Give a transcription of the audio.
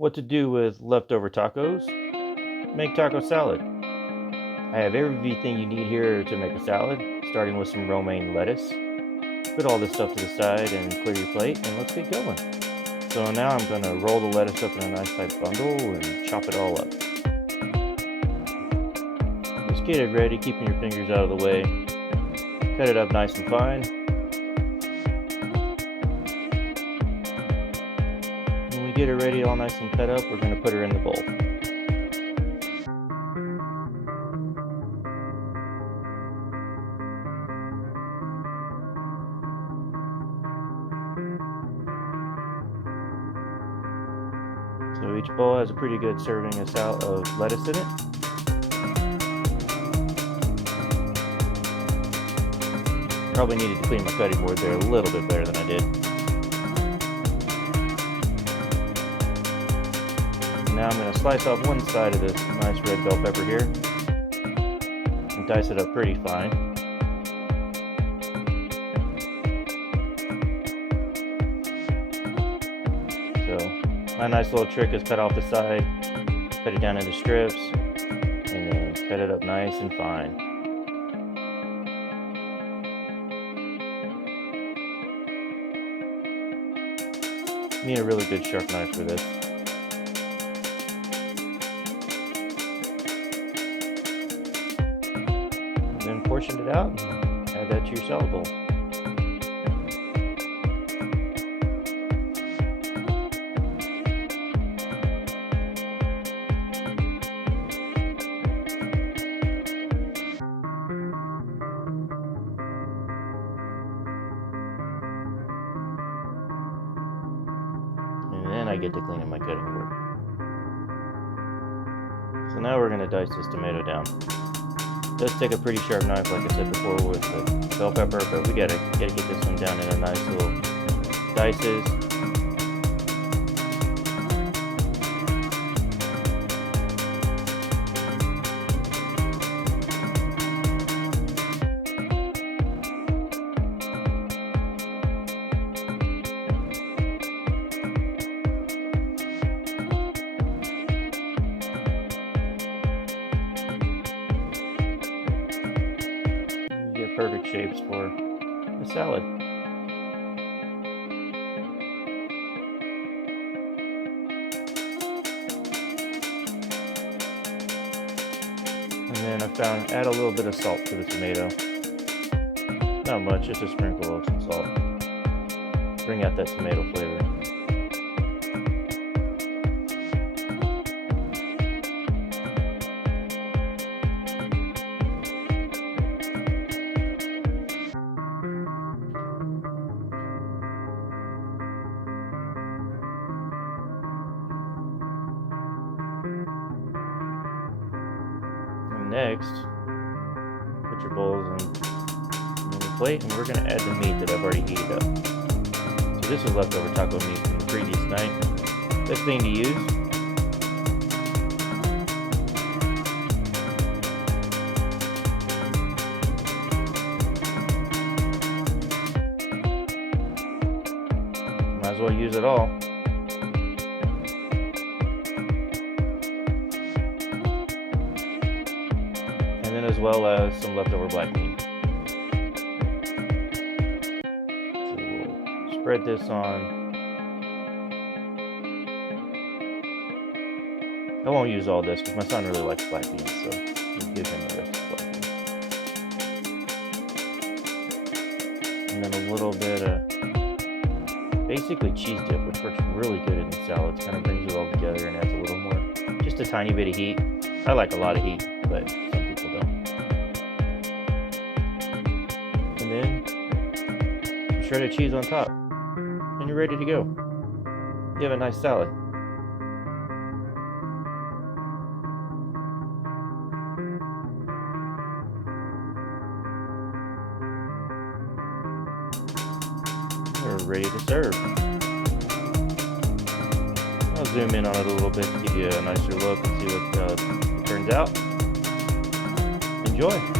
What to do with leftover tacos? Make taco salad. I have everything you need here to make a salad, starting with some romaine lettuce. Put all this stuff to the side and clear your plate, and let's get going. So now I'm going to roll the lettuce up in a nice tight bundle and chop it all up. Just get it ready, keeping your fingers out of the way. Cut it up nice and fine. When we get it ready all nice and cut up, we're going to put her in the bowl. So each bowl has a pretty good serving of lettuce in it. Probably needed to clean my cutting board there a little bit better than I did. Now I'm going to slice off one side of this nice red bell pepper here and dice it up pretty fine. So my nice little trick is cut off the side, cut it down into strips, and then cut it up nice and fine. Need a really good sharp knife for this. And then portion it out and add that to your salad bowl. And then I get to clean up my cutting board. So now we're going to dice this tomato down. It does take a pretty sharp knife, like I said before, with the bell pepper, but we gotta get this one down into nice little dices. Perfect shapes for a salad. And then I found add a little bit of salt to the tomato. Not much, just a sprinkle of some salt. Bring out that tomato flavor. Next, put your bowls on the plate, and we're going to add the meat that I've already heated up. So this is leftover taco meat from the previous night. Best thing to use. Might as well use it all. And then as well as some leftover black bean. So we'll spread this on. I won't use all this because my son really likes black beans, so we'll give him the rest of the black beans. And then a little bit of basically cheese dip, which works really good in the salads. Kind of brings it all together and adds a little more, just a tiny bit of heat. I like a lot of heat, but some people don't. And then shredded cheese on top, and you're ready to go. You have a nice salad. You're ready to serve. I'll zoom in on it a little bit to give you a nicer look and see what it turns out. Enjoy!